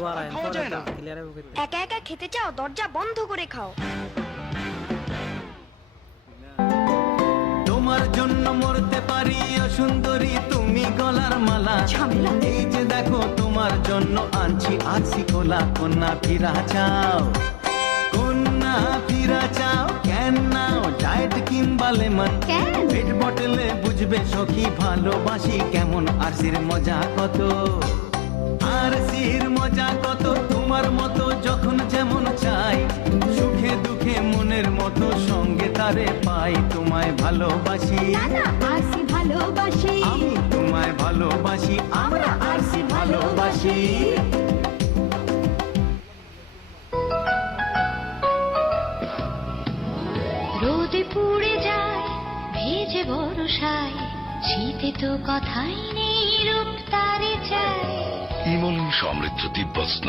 ছাড়া খাওয়া যায় না। একা একা খেতে চাও, দরজা বন্ধ করে খাও। তোমার জন্য মরতে পারি সুন্দরী তুমি গলার মালা। ঝামেলা। এই যে দেখো তোমার জন্য আনছি আছি কোলা। কন্যা ফিরা চাও, কন্যা ফিরা চাও, কেন নাও ডায়েট কিংবা লেমন। কেন? পেট বটলে বুঝবে সখী ভালোবাসি কেমন। আরসির মজা কত, আরসির মজা কত। তোমার মতো যখন যেমন চাই, সুখে দুঃখে মনের মতো সঙ্গে তারে পাই। তোমায় ভালোবাসি, আরসি ভালোবাসি, আমি তোমায় ভালোবাসি, আমরা আরসি ভালোবাসি। রোদে পুড়ে যায় ভেজে বরসায়, শীতে তো কথাই নেই রূপ তারে চায়। ইমন সমৃদ্ধ দিব্যস্ন।